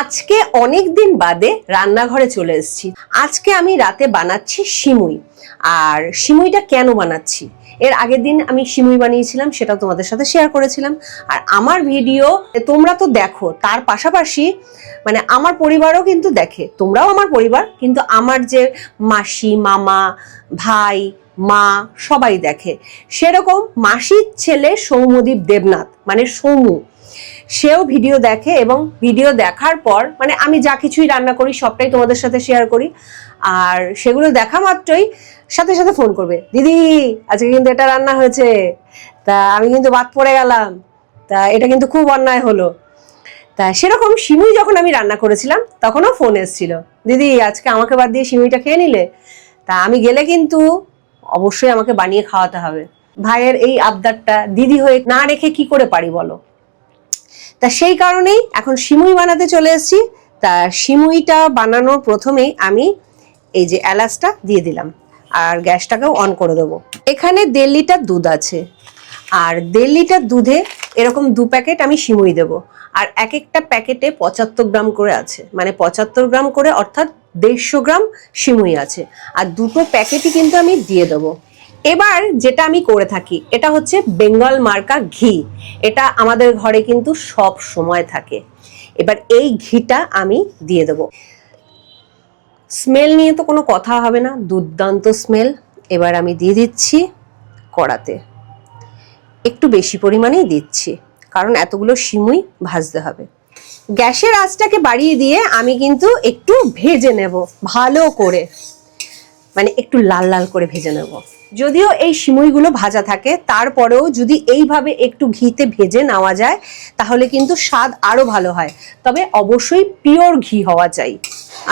আজকে অনেক দিন বাদে রান্নাঘরে চলে এসেছি। আজকে আমি রাতে বানাচ্ছি সিমুই। আর সিমুইটা কেন বানাচ্ছি, এর আগের দিন আমি সিমুই বানিয়েছিলাম, সেটা তোমাদের সাথে শেয়ার করেছিলাম। আর আমার ভিডিও তোমরা তো দেখো, তার পাশাপাশি মানে আমার পরিবারও কিন্তু দেখে, তোমরাও আমার পরিবার, কিন্তু আমার যে মাসি, মামা, ভাই, মা সবাই দেখে। সেরকম মাসির ছেলে সৌম্যদীপ দেবনাথ মানে সৌমু, সেও ভিডিও দেখে এবং ভিডিও দেখার পর মানে আমি যা কিছুই রান্না করি সবটাই তোমাদের সাথে শেয়ার করি। আর সেগুলো দেখা মাত্রই সাথে সাথে ফোন করবে, দিদি আজকে কিন্তু এটা রান্না হয়েছে, তা আমি কিন্তু বাদ পড়ে গেলাম, তা এটা কিন্তু খুব অন্যায় হলো। তা সেরকম সিমুই যখন আমি রান্না করেছিলাম তখনও ফোন এসেছিল, দিদি আজকে আমাকে বাদ দিয়ে সিমুইটা খেয়ে নিলে, তা আমি গেলে কিন্তু অবশ্যই আমাকে বানিয়ে খাওয়াতে হবে। ভাইয়ের এই আবদারটা দিদি হয়ে না রেখে কি করে পারি বলো। তা সেই কারণেই এখন সিমুই বানাতে চলে এসেছি। তা সিমুইটা বানানোর প্রথমেই আমি এই যে এলাচটা দিয়ে দিলাম আর গ্যাসটাকেও অন করে দেবো। এখানে 1.5 লিটার দুধ আছে, আর 1.5 লিটার দুধে এরকম 2 প্যাকেট আমি সিমুই দেবো। আর এক একটা প্যাকেটে 75 গ্রাম করে আছে, মানে 75 গ্রাম করে, অর্থাৎ 150 গ্রাম সিমুই আছে। আর দুটো প্যাকেটই কিন্তু আমি দিয়ে দেবো। এবার যেটা আমি করে থাকি, এটা হচ্ছে বেঙ্গল মার্কা ঘি। এটা আমাদের ঘরে কিন্তু সব সময় থাকে। এবার এই ঘিটা আমি দিয়ে দেবো। স্মেল নিয়ে তো কোনো কথা হবে না, দুর্দান্ত স্মেল। এবার আমি দিয়ে দিচ্ছি কড়াতে, একটু বেশি পরিমাণেই দিচ্ছি কারণ এতগুলো সিমুই ভাজতে হবে। গ্যাসের আঁচটাকে বাড়িয়ে দিয়ে আমি কিন্তু একটু ভেজে নেব ভালো করে, মানে একটু লাল লাল করে ভেজে নেব। যদিও এই সিমুইগুলো ভাজা থাকে, তারপরেও যদি এইভাবে একটু ঘিতে ভেজে নেওয়া যায় তাহলে কিন্তু স্বাদ আরো ভালো হয়, তবে অবশ্যই পিওর ঘি হওয়া চাই।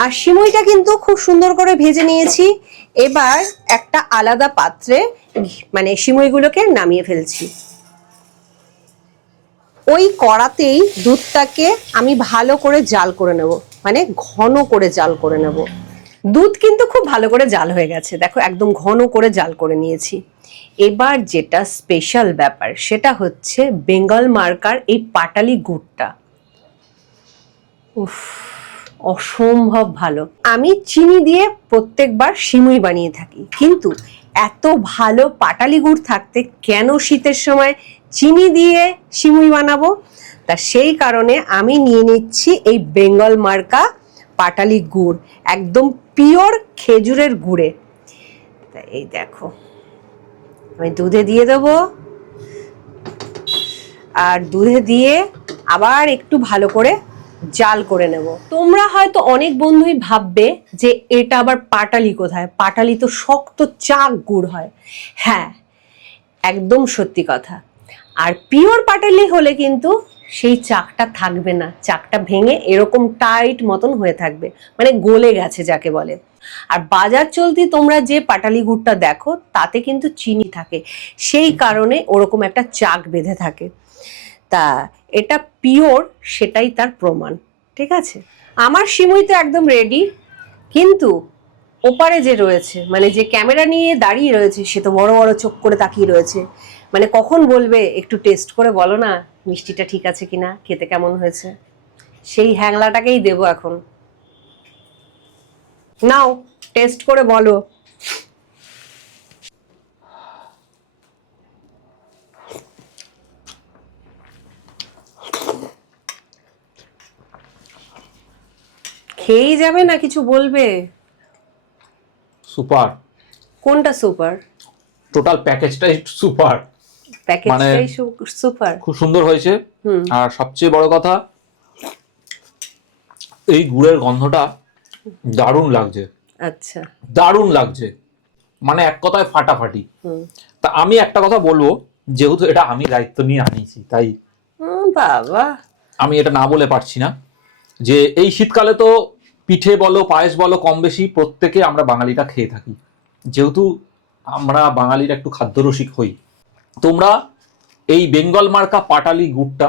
আর সিমুইটা কিন্তু খুব সুন্দর করে ভেজে নিয়েছি। এবার একটা আলাদা পাত্রে মানে সিমুইগুলোকে নামিয়ে ফেলছি। ওই কড়াতেই দুধটাকে আমি ভালো করে জাল করে নেব, মানে ঘন করে জাল করে নেব। দুধ কিন্তু খুব ভালো করে জাল হয়ে গেছে, দেখো একদম ঘন করে জাল করে নিয়েছি। এবার যেটা স্পেশাল ব্যাপার সেটা হচ্ছে বেঙ্গল মার্কার এই পাটালি গুড়টা। উফ, অসম্ভব ভালো। আমি চিনি দিয়ে প্রত্যেকবার সিমুই বানিয়ে থাকি, কিন্তু এত ভালো পাটালি গুড় থাকতে কেন শীতের সময় চিনি দিয়ে সিমুই বানাবো। তা সেই কারণে আমি নিয়ে নিচ্ছি এই বেঙ্গল মার্কা পাটালি গুড়, একদম পিওর খেজুরের গুড়ে। তা এই দেখো আমি দুধে দিয়ে দেবো, আর দুধে দিয়ে আবার একটু ভালো করে জাল করে নেব। তোমরা হয়তো অনেক বন্ধুই ভাববে যে এটা আবার পাটালি কোথায়, পাটালি তো শক্ত চাক গুড় হয়। হ্যাঁ, একদম সত্যি কথা। আর পিওর পাটালি হলে কিন্তু সেই চাকটা থাকবে না, চাকটা ভেঙে এরকম টাইট মতন হয়ে থাকবে, মানে গলে গেছে যাকে বলে। আর বাজার চলতি তোমরা যে পাটালি গুড়টা দেখো তাতে কিন্তু চিনি থাকে, সেই কারণে ওরকম একটা চাক বেঁধে থাকে। তা এটা পিওর, সেটাই তার প্রমাণ। ঠিক আছে, আমার সিমুই তো একদম রেডি, কিন্তু ওপারে যে রয়েছে মানে যে ক্যামেরা নিয়ে দাঁড়িয়ে রয়েছে সে তো বড় বড় চোখ করে তাকিয়ে রয়েছে, মানে কখন বলবে একটু টেস্ট করে বলো না মিষ্টিটা ঠিক আছে কিনা, খেতে কেমন হয়েছে। সেই হ্যাংলাটাকেই দেবো এখন। নাও টেস্ট করে বলো। খেয়েই যাবে না কিছু বলবে? সুপার। কোনটা সুপার? টোটাল প্যাকেজটাই সুপার, প্যাকেজটাই সুপার। খুব সুন্দর হয়েছে। আর সবচেয়ে বড় কথা, এই গুড়ের গন্ধটা দারুণ লাগছে। আচ্ছা, দারুণ লাগছে, মানে এক কথায় ফাটাফাটি। তা আমি একটা কথা বলবো, যেহেতু এটা আমি দায়িত্ব নিয়ে আনিয়েছি, তাই বাবা আমি এটা না বলে পারছি না যে এই শীতকালে তো পিঠে বলো পায়েস বলো কম বেশি প্রত্যেকে আমরা বাঙালিরা খেয়ে থাকি, যেহেতু আমরা বাঙালিরা একটু খাদ্যরসিক হই। তোমরা এই বেঙ্গল মার্কা পাটালি গুড়টা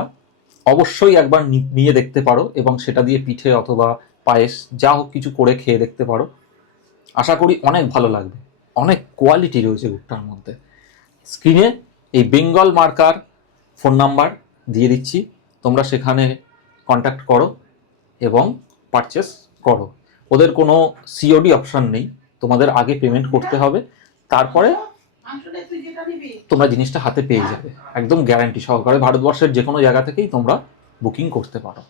অবশ্যই একবার নিয়ে দেখতে পারো এবং সেটা দিয়ে পিঠে অথবা পায়েস যা হোক কিছু করে খেয়ে দেখতে পারো। আশা করি অনেক ভালো লাগবে, অনেক কোয়ালিটি রয়েছে গুড়টার মধ্যে। স্ক্রিনে এই বেঙ্গল মার্কার ফোন নাম্বার দিয়ে দিচ্ছি, তোমরা সেখানে কন্ট্যাক্ট করো এবং পারচেস করো। ওদের কোনো সিওডি অপশন নেই, তোমাদের আগে পেমেন্ট করতে হবে, তারপরে তোমরা জিনিসটা হাতে পেয়ে যাবে। একদম গ্যারান্টি সহকারে ভারতবর্ষের যে কোনো জায়গা থেকেই তোমরা বুকিং করতে পারো।